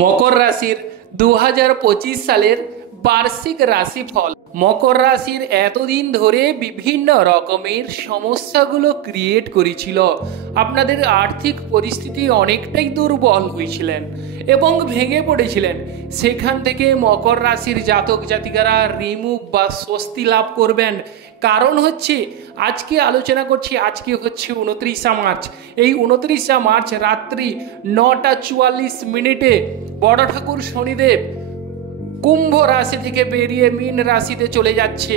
মকর রাশির 2025 সালের বার্ষিক রাশিফল। মকর রাশির এতদিন ধরে বিভিন্ন রকমের সমস্যাগুলো ক্রিয়েট করেছিল। আপনাদের আর্থিক পরিস্থিতি অনেকটাই দুর্বল হয়েছিলেন এবং ভেঙে পড়েছিলেন। সেখান থেকে মকর রাশির জাতক জাতিকারা রিমুভ বা স্বস্তি লাভ করবেন। কারণ হচ্ছে আজকে আলোচনা করছি, আজকে হচ্ছে 29 মার্চ। এই 29 মার্চ রাত্রি 9:44 বড় ঠাকুর শনিদেব কুম্ভ রাশি থেকে বেরিয়ে মীন রাশিতে চলে যাচ্ছে।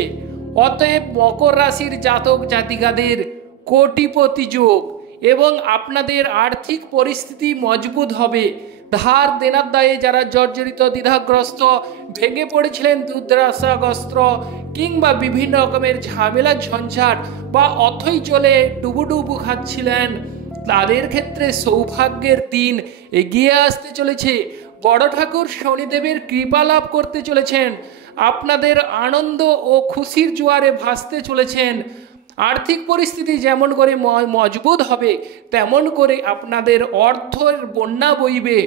অতএব মকর রাশির জাতক জাতিকাদের কোটিপতি যোগ এবং আপনাদের আর্থিক পরিস্থিতি মজবুত হবে। ধার দেনার দায়ে যারা জর্জরিত, দ্বিধাগ্রস্ত, ভেঙে পড়েছিলেন, দুর্দশাগ্রস্ত কিংবা বিভিন্ন রকমের ঝামেলা ঝঞ্ঝাট বা অথই চলে ডুবুডুবু খাচ্ছিলেন, তাদের ক্ষেত্রে সৌভাগ্যের দিন এগিয়ে আসতে চলেছে। বড় ঠাকুর শনিদেবের কৃপা লাভ করতে চলেছেন। আপনাদের আনন্দ ও খুশির জোয়ারে ভাসতে চলেছেন। আর্থিক পরিস্থিতি যেমন করে মজবুত হবে, তেমন করে আপনাদের অর্থের বন্যা বইবে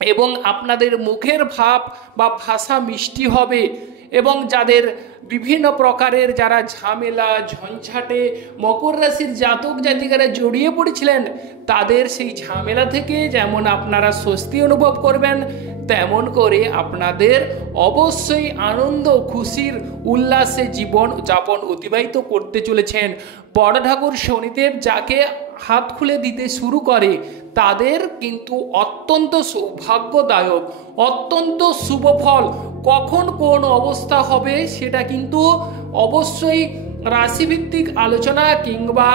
এবং আপনাদের মুখের ভাব বা ভাষা মিষ্টি হবে। এবং যাদের বিভিন্ন প্রকারের যারা ঝামেলা ঝঞ্ঝাটে মকর রাশির জাতক জাতিকারা জড়িয়ে পড়েছিলেন, তাদের সেই ঝামেলা থেকে যেমন আপনারা স্বস্তি অনুভব করবেন, তেমন করে আপনাদের অবশ্যই আনন্দ খুশির উল্লাসে জীবন যাপন অতিবাহিত করতে চলেছেন। বড় ঠাকুর শনিদেব যাকে হাত খুলে দিতে শুরু করে, তাদের কিন্তু অত্যন্ত সৌভাগ্যদায়ক, অত্যন্ত শুভ ফল। কখন কোন অবস্থা হবে সেটা কিন্তু অবশ্যই রাশিভিত্তিক আলোচনা কিংবা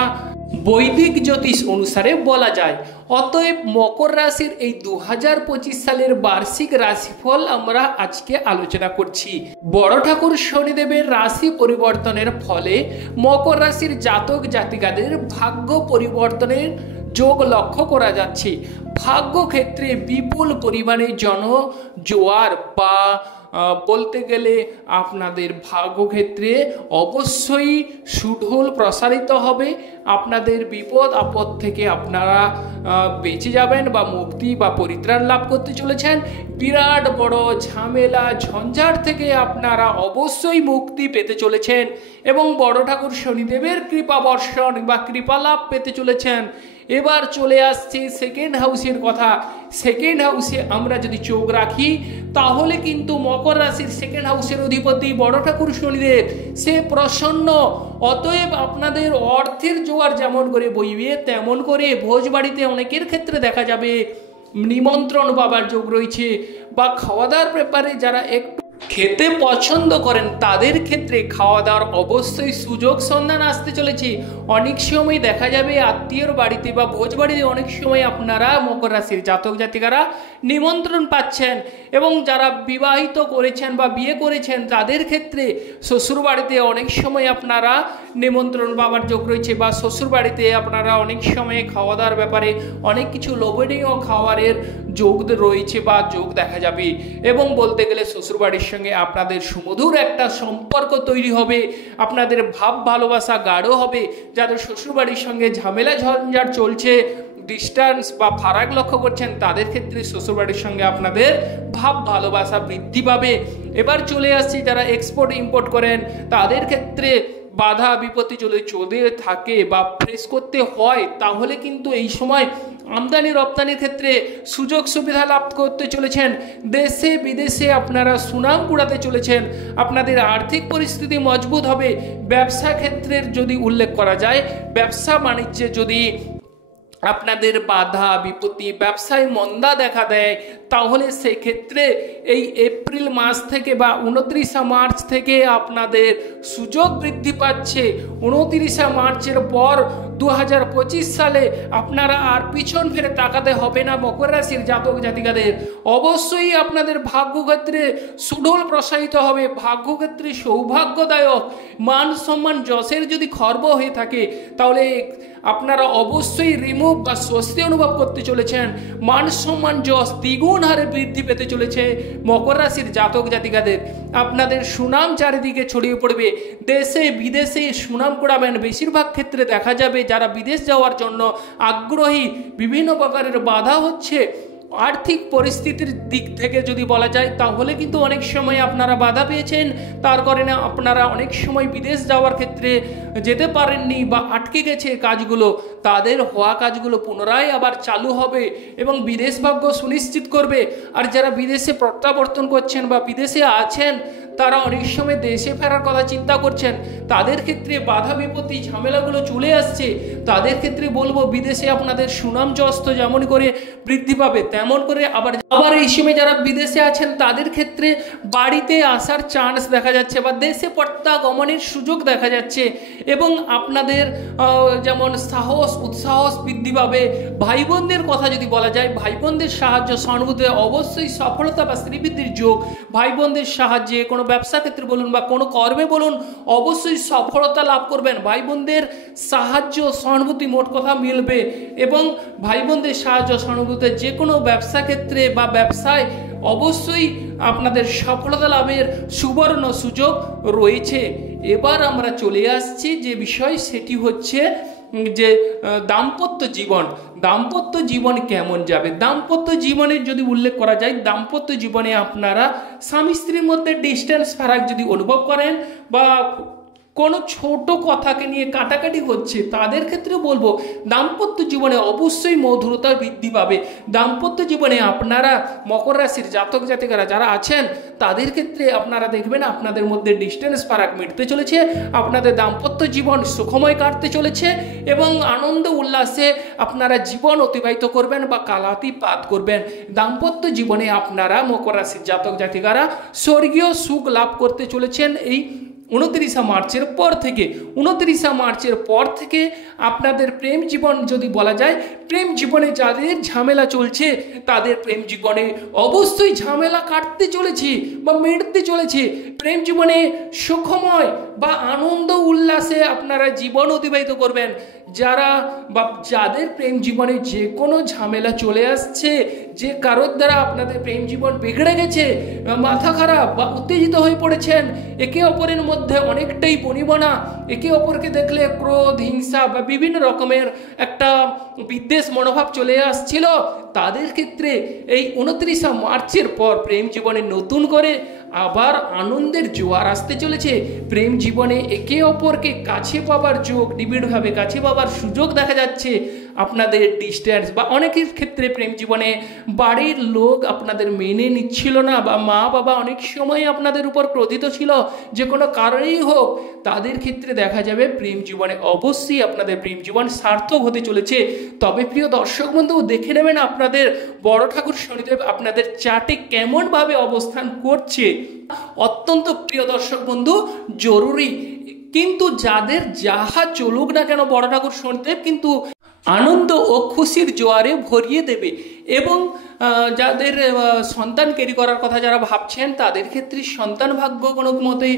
বৈদিক জ্যোতিষ অনুসারে বলা যায়। অতএব মকর রাশির এই 2025 সালের বার্ষিক রাশিফল আমরা আজকে আলোচনা করছি। বড় ঠাকুর শনিদেবের রাশি পরিবর্তনের ফলে মকর রাশির জাতক জাতিকাদের ভাগ্য পরিবর্তনের যোগ লক্ষ্য করা যাচ্ছে। ভাগ্য ক্ষেত্রে বিপুল পরিমাণে জোয়ার বা বলতে গেলে আপনাদের ভাগ্যক্ষেত্রে অবশ্যই সুঢল প্রসারিত হবে। আপনাদের বিপদ আপদ থেকে আপনারা বেঁচে যাবেন বা মুক্তি বা পরিত্রাণ লাভ করতে চলেছেন। বিরাট বড় ঝামেলা ঝঞ্ঝাট থেকে আপনারা অবশ্যই মুক্তি পেতে চলেছেন এবং বড় ঠাকুর শনিদেবের কৃপা বর্ষণ বা কৃপা লাভ পেতে চলেছেন। এবার চলে আসছে সেকেন্ড হাউসের কথা। সেকেন্ড হাউসে আমরা যদি চোখ রাখি, তাহলে কিন্তু মকর রাশির সেকেন্ড হাউসের অধিপতি বড় ঠাকুর শনিদেব সে প্রসন্ন। অতএব আপনাদের অর্থের জোয়ার যেমন করে বইবে, তেমন করে ভোজবাড়িতে অনেকের ক্ষেত্রে দেখা যাবে নিমন্ত্রণ পাবার যোগ রয়েছে। বা খাওয়া দাওয়ার ব্যাপারে যারা একটু খেতে পছন্দ করেন, তাদের ক্ষেত্রে খাওয়া দাওয়ার অবশ্যই সুযোগ সন্ধান আসতে চলেছে। অনেক সময় দেখা যাবে আত্মীয়র বাড়িতে বা ভোজ বাড়িতে অনেক সময় আপনারা মকর রাশির জাতক জাতিকারা নিমন্ত্রণ পাচ্ছেন। এবং যারা বিবাহিত করেছেন বা বিয়ে করেছেন, তাদের ক্ষেত্রে শ্বশুর বাড়িতে অনেক সময় আপনারা নিমন্ত্রণ পাওয়ার যোগ রয়েছে। বা শ্বশুর বাড়িতে আপনারা অনেক সময় খাওয়া দাওয়ার ব্যাপারে অনেক কিছু লোভনীয় খাবারের যোগ রয়েছে বা যোগ দেখা যাবে। এবং বলতে গেলে শ্বশুরবাড়ির সঙ্গে আপনাদের সুমধুর একটা সম্পর্ক তৈরি হবে। আপনাদের ভাব ভালোবাসা গাঢ় হবে। যাদের শ্বশুরবাড়ির সঙ্গে ঝামেলা ঝঞ্ঝাট চলছে, ডিস্টেন্স বা ফারাক লক্ষ্য করছেন, তাদের ক্ষেত্রে শ্বশুরবাড়ির সঙ্গে আপনাদের ভাব ভালোবাসা বৃদ্ধি পাবে। এবার চলে আসছি যারা এক্সপোর্ট ইম্পোর্ট করেন, তাদের ক্ষেত্রে বাধা বিপত্তি যদি চলতে থাকে বা ফেস করতে হয়, তাহলে কিন্তু এই সময় আমদানি রপ্তানির ক্ষেত্রে সুযোগ সুবিধা লাভ করতে চলেছেন। দেশে বিদেশে আপনারা সুনাম কুড়াতে চলেছেন। আপনাদের আর্থিক পরিস্থিতি মজবুত হবে। ব্যবসা ক্ষেত্রের যদি উল্লেখ করা যায়, ব্যবসা বাণিজ্যে যদি আপনাদের বাধা বিপত্তি, ব্যবসায় মন্দা দেখা দেয়, তাহলে সেক্ষেত্রে এই এপ্রিল মাস থেকে বা 29 মার্চ থেকে আপনাদের সুযোগ বৃদ্ধি পাচ্ছে। 29 মার্চের পর 2025 সালে আপনারা আর পিছন ফিরে তাকাতে হবে না। মকর রাশির জাতক জাতিকাদের অবশ্যই আপনাদের ভাগ্যক্ষেত্রে সুঢল প্রসারিত হবে। ভাগ্যক্ষেত্রে সৌভাগ্যদায়ক, মান সম্মান যশের যদি খর্ব হয়ে থাকে, তাহলে আপনারা অবশ্যই রিমুভ বা স্বস্তি অনুভব করতে চলেছেন। মান সম্মান যশ দ্বিগুণ হারে বৃদ্ধি পেতে চলেছে মকর রাশির জাতক জাতিকাদের। আপনাদের সুনাম চারিদিকে ছড়িয়ে পড়বে। দেশে বিদেশে সুনাম কুড়াবেন। বেশিরভাগ ক্ষেত্রে দেখা যাবে যারা বিদেশ যাওয়ার জন্য আগ্রহী, বিভিন্ন প্রকারের বাধা হচ্ছে, আর্থিক পরিস্থিতির দিক থেকে যদি বলা যায় তাহলে কিন্তু অনেক সময় আপনারা বাধা পেয়েছেন, তার কারণে আপনারা অনেক সময় বিদেশ যাওয়ার ক্ষেত্রে যেতে পারেননি বা আটকে গেছে কাজগুলো, তাদের হওয়া কাজগুলো পুনরায় আবার চালু হবে এবং বিদেশ ভাগ্য সুনিশ্চিত করবে। আর যারা বিদেশে প্রত্যাবর্তন করছেন বা বিদেশে আছেন, তারা অনেক সময় দেশে ফেরার কথা চিন্তা করছেন, তাদের ক্ষেত্রে বাধা বিপত্তি ঝামেলাগুলো চলে আসছে। তাদের ক্ষেত্রে বলবো বিদেশে আপনাদের সুনাম যশ তো যেমন করে বৃদ্ধি পাবে, তেমন করে আবার এই সময় যারা বিদেশে আছেন তাদের ক্ষেত্রে বাড়িতে আসার চান্স দেখা যাচ্ছে বা দেশে প্রত্যাগমনের সুযোগ দেখা যাচ্ছে এবং আপনাদের যেমন সাহস উৎসাহস বৃদ্ধি পাবে। ভাই বোনদের কথা যদি বলা যায়, ভাই বোনদের সাহায্য সহানুভূতি অবশ্যই সফলতা বা শ্রীবৃদ্ধির যোগ। ভাই বোনদের সাহায্যে কোনো ব্যবসা ক্ষেত্রে বলুন বা কোনো কর্মে বলুন, অবশ্যই সফলতা লাভ করবেন। ভাই বোনদের সাহায্য সহানুভূতি মোট কথা মিলবে এবং ভাই বোনদের সাহায্য সহানুভূতি যে কোনো ব্যবসা ক্ষেত্রে বা ব্যবসায় অবশ্যই আপনাদের সফলতা লাভের সুবর্ণ সুযোগ রয়েছে। এবার আমরা চলে আসছি যে বিষয়, সেটি হচ্ছে যে দাম্পত্য জীবন কেমন যাবে। দাম্পত্য জীবনের যদি উল্লেখ করা যায়, দাম্পত্য জীবনে আপনারা স্বামী স্ত্রীর মধ্যে ডিস্টেন্স ফারাক যদি অনুভব করেন বা কোনো ছোট কথাকে নিয়ে কাটাকাটি হচ্ছে, তাদের ক্ষেত্রে বলবো দাম্পত্য জীবনে অবশ্যই মধুরতা বৃদ্ধি পাবে। দাম্পত্য জীবনে আপনারা মকর রাশির জাতক জাতিকারা যারা আছেন, তাদের ক্ষেত্রে আপনারা দেখবেন আপনাদের মধ্যে ডিস্টেন্স ফারাক মিটতে চলেছে, আপনাদের দাম্পত্য জীবন সুখময় কাটতে চলেছে এবং আনন্দ উল্লাসে আপনারা জীবন অতিবাহিত করবেন বা কালাতিপাত করবেন। দাম্পত্য জীবনে আপনারা মকর রাশির জাতক জাতিকারা স্বর্গীয় সুখ লাভ করতে চলেছেন। এই 29 মার্চের পর থেকে আপনাদের প্রেম জীবন যদি বলা যায়, প্রেম জীবনে যাদের ঝামেলা চলছে তাদের প্রেম জীবনে অবশ্যই ঝামেলা কাটতে চলেছে বা মিটতে চলেছে। প্রেম জীবনে সুখময় বা আনন্দ উল্লাসে আপনারা জীবন অতিবাহিত করবেন। যাদের প্রেম জীবনে যে কোনো ঝামেলা চলে আসছে, যে কারোর দ্বারা আপনাদের প্রেম জীবন বিগড়ে গেছে, মাথা খারাপ বা উত্তেজিত হয়ে পড়েছেন, একে অপরের মধ্যে অনেকটাই বনিবনা, একে অপরকে দেখলে ক্রোধ হিংসা বা বিভিন্ন রকমের একটা বিদ্বেষ মনোভাব চলে আসছিল, তাদের ক্ষেত্রে এই 29 মার্চের পর প্রেম জীবনে নতুন করে আবার আনন্দের জোয়ার আসতে চলেছে। প্রেম জীবনে একে অপরকে কাছে পাবার যোগ, নিবিড়ভাবে কাছে পাবার সুযোগ দেখা যাচ্ছে। আপনাদের ডিস্টেন্স বা অনেকের ক্ষেত্রে প্রেম জীবনে বাড়ির লোক আপনাদের মেনে নিচ্ছিল না বা মা বাবা অনেক সময় আপনাদের উপর ক্রোধিত ছিল, যে কোনো কারণেই হোক, তাদের ক্ষেত্রে দেখা যাবে প্রেম জীবনে অবশ্যই আপনাদের প্রেম জীবন সার্থক হতে চলেছে। তবে প্রিয় দর্শক বন্ধু, দেখে নেবেন আপনাদের বড় ঠাকুর শনিদেব আপনাদের চার্টে কেমনভাবে অবস্থান করছে। অত্যন্ত প্রিয় দর্শক বন্ধু, জরুরি কিন্তু যাদের যাহা চলুক না কেন, বড় ঠাকুর শনিদেব কিন্তু আনন্দ ও খুশির জোয়ারে ভরিয়ে দেবে এবং যাদের সন্তান ক্যারি করার কথা যারা ভাবছেন, তাদের ক্ষেত্রে সন্তান ভাগ্য কোনো মতেই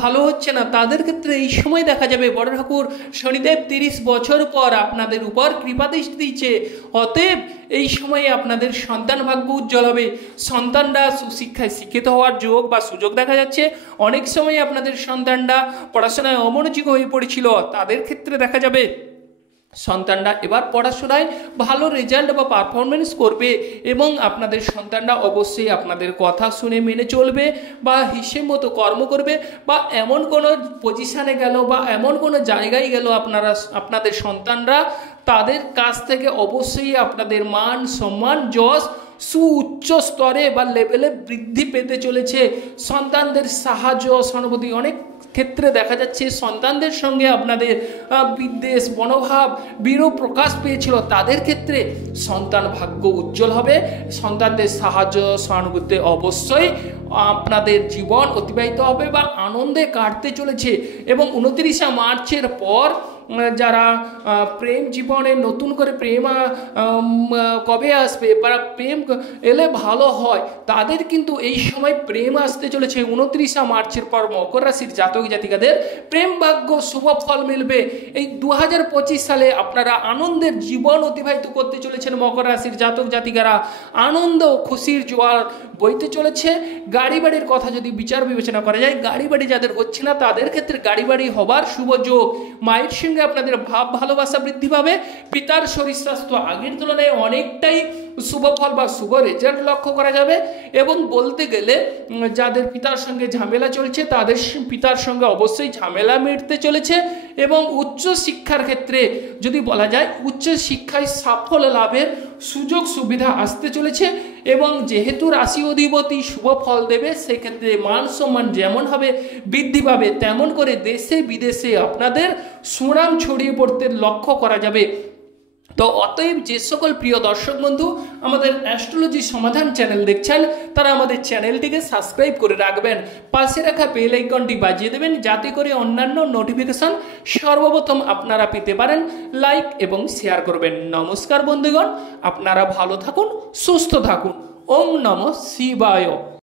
ভালো হচ্ছে না, তাদের ক্ষেত্রে এই সময় দেখা যাবে বড় ঠাকুর শনিদেব 30 বছর পর আপনাদের উপর কৃপা দৃষ্টি দিচ্ছে। অতএব এই সময়ে আপনাদের সন্তান ভাগ্য উজ্জ্বল হবে। সন্তানরা সুশিক্ষায় শিক্ষিত হওয়ার যোগ বা সুযোগ দেখা যাচ্ছে। অনেক সময় আপনাদের সন্তানরা পড়াশোনায় অমনোযোগী হয়ে পড়েছিল, তাদের ক্ষেত্রে দেখা যাবে সন্তানরা এবার পড়াশোনায় ভালো রেজাল্ট বা পারফরমেন্স করবে এবং আপনাদের সন্তানরা অবশ্যই আপনাদের কথা শুনে মেনে চলবে বা হিসেব মতো কর্ম করবে বা এমন কোনো পজিশানে গেল বা এমন কোনো জায়গায় গেল আপনাদের সন্তানরা, তাদের কাছ থেকে অবশ্যই আপনাদের মান সম্মান যশ সুউচ্চ স্তরে বা লেভেলে বৃদ্ধি পেতে চলেছে। সন্তানদের সাহায্য সহানুভূতি, অনেক ক্ষেত্রে দেখা যাচ্ছে সন্তানদের সঙ্গে আপনাদের বিদ্বেষ মনোভাব বিরূপ প্রকাশ পেয়েছিল, তাদের ক্ষেত্রে সন্তান ভাগ্য উজ্জ্বল হবে। সন্তানদের সাহায্য সহানুভূতি অবশ্যই আপনাদের জীবন অতিবাহিত হবে বা আনন্দে কাটতে চলেছে। এবং 29 মার্চের পর যারা প্রেম জীবনে নতুন করে প্রেম কবে আসবে বা প্রেম এলে ভালো হয়, তাদের কিন্তু এই সময় প্রেম আসতে চলেছে। 29 মার্চের পর মকর রাশির জাতক জাতিকাদের প্রেম ভাগ্য শুভ ফল মিলবে। এই 2025 সালে আপনারা আনন্দের জীবন অতিবাহিত করতে চলেছেন। মকর রাশির জাতক জাতিকারা আনন্দ খুশির জোয়ার বইতে চলেছে। গাড়ি বাড়ির কথা যদি বিচার বিবেচনা করা যায়, গাড়ি বাড়ি যাদের হচ্ছে না তাদের ক্ষেত্রে গাড়ি বাড়ি হবার শুভ যোগ। মায়ের সঙ্গে আপনাদের ভাব ভালোবাসা বৃদ্ধি পাবে। পিতার শরীর স্বাস্থ্য আগের তুলনায় অনেকটাই শুভ ফল বা শুভ রেজাল্ট লক্ষ্য করা যাবে। এবং বলতে গেলে যাদের পিতার সঙ্গে ঝামেলা চলছে তাদের পিতার সঙ্গে অবশ্যই ঝামেলা মিটতে চলেছে। এবং উচ্চ শিক্ষার ক্ষেত্রে যদি বলা যায় উচ্চ শিক্ষায় সাফল্য লাভের সুযোগ সুবিধা আসতে চলেছে। এবং যেহেতু রাশি অধিপতি শুভ ফল দেবে, সেক্ষেত্রে মান সম্মান যেমন হবে বৃদ্ধি পাবে, তেমন করে দেশে বিদেশে আপনাদের সুনাম ছড়িয়ে পড়তে লক্ষ্য করা যাবে। তো অতএব যে সকল প্রিয় দর্শক বন্ধু আমাদের অ্যাস্ট্রোলজি সমাধান চ্যানেল দেখছেন, তারা আমাদের চ্যানেলটিকে সাবস্ক্রাইব করে রাখবেন, পাশে রাখা বেল আইকনটি বাজিয়ে দেবেন, যাতে করে অন্যান্য নোটিফিকেশন সর্বপ্রথম আপনারা পেতে পারেন। লাইক এবং শেয়ার করবেন। নমস্কার বন্ধুগণ, আপনারা ভালো থাকুন, সুস্থ থাকুন। ওম নমঃ শিবায়।